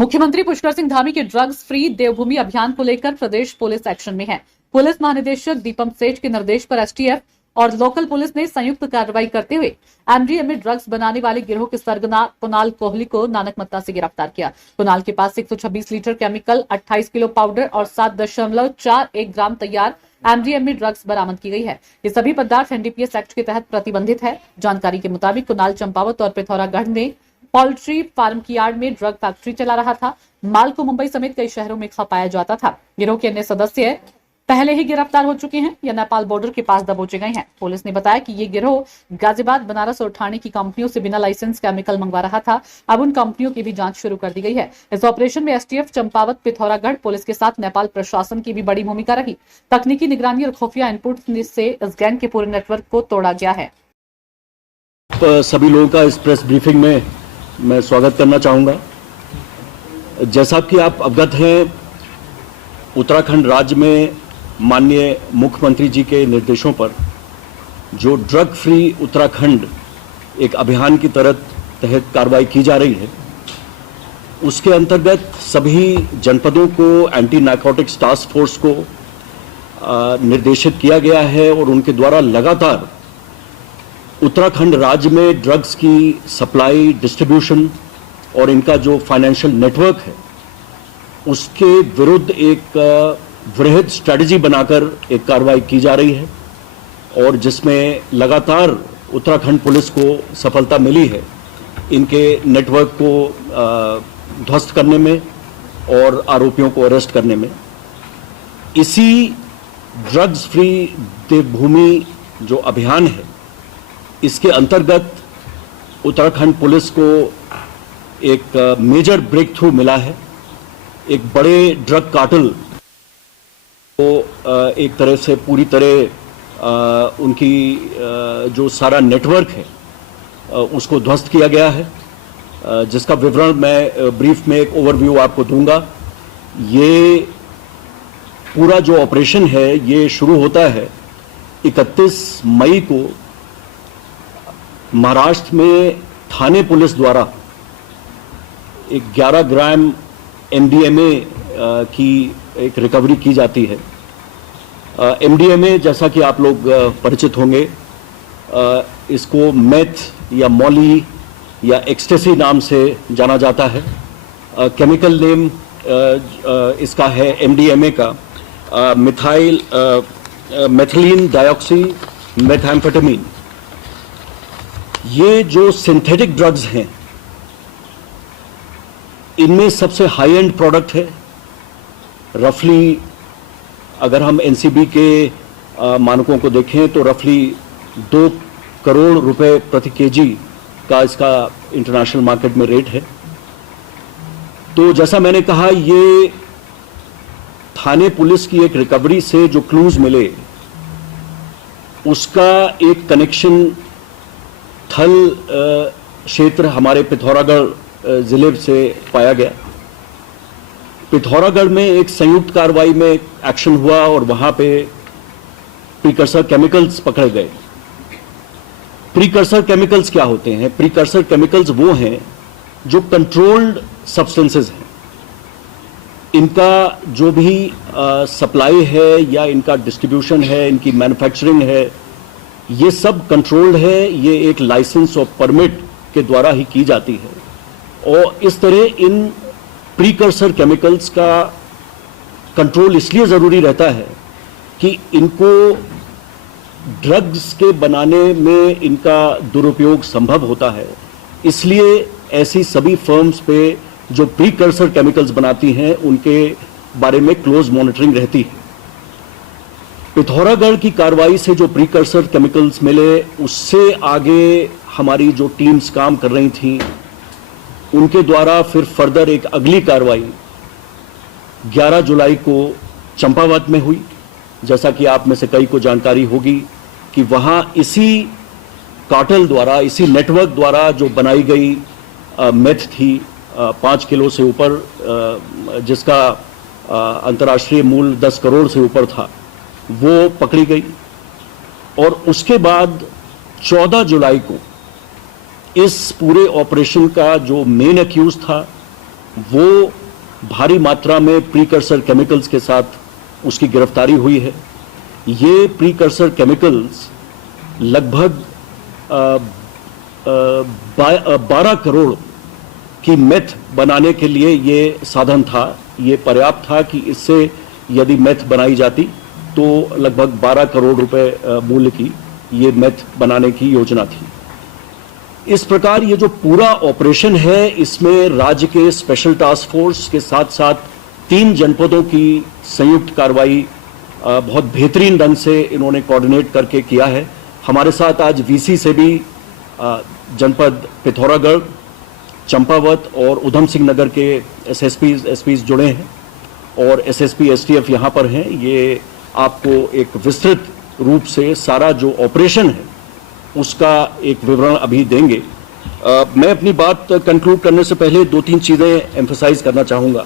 मुख्यमंत्री पुष्कर सिंह धामी के drugs free देवभूमि अभियान को लेकर प्रदेश पुलिस एक्शन में है। पुलिस महानिदेशक दीपम सेठ के निर्देश पर एसटीएफ और लोकल पुलिस ने संयुक्त कार्रवाई करते हुए एमडीएमए ड्रग्स बनाने वाले गिरोह के सरगना कुणाल कोहली को नानकमत्ता से गिरफ्तार किया। कुणाल के पास 126 लीटर केमिकल, 28 किलो पाउडर और 7.41 ग्राम तैयार एमडीएमए ड्रग्स बरामद की गई है। ये सभी पदार्थ एनडीपीएस एक्ट के तहत प्रतिबंधित है। जानकारी के मुताबिक कुणाल चंपावत और पिथौरागढ़ में पोल्ट्री फार्म की यार्ड में ड्रग फैक्ट्री चला रहा था। माल को मुंबई समेत कई शहरों में खपाया जाता था। गिरोह के अन्य सदस्य पहले ही गिरफ्तार हो चुके हैं या नेपाल बॉर्डर के पास दबोचे गए हैं। पुलिस ने बताया कि ये गिरोह गाजियाबाद, बनारस और ठाणे की कंपनियों से बिना लाइसेंस केमिकल मंगवा रहा था। अब उन कंपनियों की भी जांच शुरू कर दी गई है। इस ऑपरेशन में एसटीएफ, चंपावत, पिथौरागढ़ पुलिस के साथ नेपाल प्रशासन की भी बड़ी भूमिका रही। तकनीकी निगरानी और खुफिया इनपुट से इस गैंग के पूरे नेटवर्क को तोड़ा गया है। सभी लोगों का इस प्रेस ब्रीफिंग में मैं स्वागत करना चाहूंगा। जैसा कि आप अवगत हैं, उत्तराखंड राज्य में माननीय मुख्यमंत्री जी के निर्देशों पर जो ड्रग फ्री उत्तराखंड एक अभियान की तहत कार्रवाई की जा रही है, उसके अंतर्गत सभी जनपदों को एंटी नारकोटिक्स टास्क फोर्स को निर्देशित किया गया है और उनके द्वारा लगातार उत्तराखंड राज्य में ड्रग्स की सप्लाई, डिस्ट्रीब्यूशन और इनका जो फाइनेंशियल नेटवर्क है उसके विरुद्ध एक वृहद स्ट्रैटेजी बनाकर एक कार्रवाई की जा रही है और जिसमें लगातार उत्तराखंड पुलिस को सफलता मिली है इनके नेटवर्क को ध्वस्त करने में और आरोपियों को अरेस्ट करने में। इसी ड्रग्स फ्री देवभूमि जो अभियान है, इसके अंतर्गत उत्तराखंड पुलिस को एक मेजर ब्रेक थ्रू मिला है। एक बड़े ड्रग कार्टेल को एक तरह से पूरी तरह उनकी जो सारा नेटवर्क है उसको ध्वस्त किया गया है, जिसका विवरण मैं ब्रीफ में एक ओवरव्यू आपको दूंगा। ये पूरा जो ऑपरेशन है ये शुरू होता है 31 मई को महाराष्ट्र में ठाणे पुलिस द्वारा एक 11 ग्राम एमडीएमए की एक रिकवरी की जाती है। एमडीएमए जैसा कि आप लोग परिचित होंगे, इसको मेथ या मॉली या एक्सटेसी नाम से जाना जाता है। केमिकल नेम इसका है एमडीएमए का मेथिलीन डाइऑक्सी मेथाम्फेटामिन। ये जो सिंथेटिक ड्रग्स हैं, इनमें सबसे हाई एंड प्रोडक्ट है। रफली अगर हम एनसीबी के मानकों को देखें तो रफली 2 करोड़ रुपए प्रति केजी का इसका इंटरनेशनल मार्केट में रेट है। तो जैसा मैंने कहा, ये ठाणे पुलिस की एक रिकवरी से जो क्लूज मिले उसका एक कनेक्शन थल क्षेत्र हमारे पिथौरागढ़ जिले से पाया गया। पिथौरागढ़ में एक संयुक्त कार्रवाई में एक्शन हुआ और वहां पे प्रीकर्सर केमिकल्स पकड़े गए। प्रीकर्सर केमिकल्स क्या होते हैं? प्रीकर्सर केमिकल्स वो हैं जो कंट्रोल्ड सब्सटेंसेस हैं। इनका जो भी सप्लाई है या इनका डिस्ट्रीब्यूशन है, इनकी मैन्युफैक्चरिंग है, ये सब कंट्रोल्ड है। ये एक लाइसेंस और परमिट के द्वारा ही की जाती है और इस तरह इन प्रीकर्सर केमिकल्स का कंट्रोल इसलिए ज़रूरी रहता है कि इनको ड्रग्स के बनाने में इनका दुरुपयोग संभव होता है। इसलिए ऐसी सभी फर्म्स पे जो प्रीकर्सर केमिकल्स बनाती हैं उनके बारे में क्लोज मॉनिटरिंग रहती है। पिथौरागढ़ की कार्रवाई से जो प्रीकर्सर केमिकल्स मिले, उससे आगे हमारी जो टीम्स काम कर रही थी उनके द्वारा फिर फर्दर एक अगली कार्रवाई 11 जुलाई को चंपावत में हुई। जैसा कि आप में से कई को जानकारी होगी कि वहां इसी कार्टेल द्वारा, इसी नेटवर्क द्वारा जो बनाई गई मेथ थी 5 किलो से ऊपर, जिसका अंतर्राष्ट्रीय मूल्य 10 करोड़ से ऊपर था, वो पकड़ी गई। और उसके बाद 14 जुलाई को इस पूरे ऑपरेशन का जो मेन एक्यूज था वो भारी मात्रा में प्रीकर्सर केमिकल्स के साथ उसकी गिरफ्तारी हुई है। ये प्रीकर्सर केमिकल्स लगभग 12 करोड़ की मेथ बनाने के लिए ये साधन था। ये पर्याप्त था कि इससे यदि मेथ बनाई जाती तो लगभग 12 करोड़ रुपए मूल्य की ये मेथ बनाने की योजना थी। इस प्रकार ये जो पूरा ऑपरेशन है, इसमें राज्य के स्पेशल टास्क फोर्स के साथ साथ 3 जनपदों की संयुक्त कार्रवाई बहुत बेहतरीन ढंग से इन्होंने कोऑर्डिनेट करके किया है। हमारे साथ आज वीसी से भी जनपद पिथौरागढ़, चंपावत और उधम सिंह नगर के एसपीज जुड़े हैं और एसएसपी एसटीएफ यहाँ पर हैं। ये आपको एक विस्तृत रूप से सारा जो ऑपरेशन है उसका एक विवरण अभी देंगे। मैं अपनी बात कंक्लूड करने से पहले 2-3 चीजें एम्फसाइज करना चाहूंगा।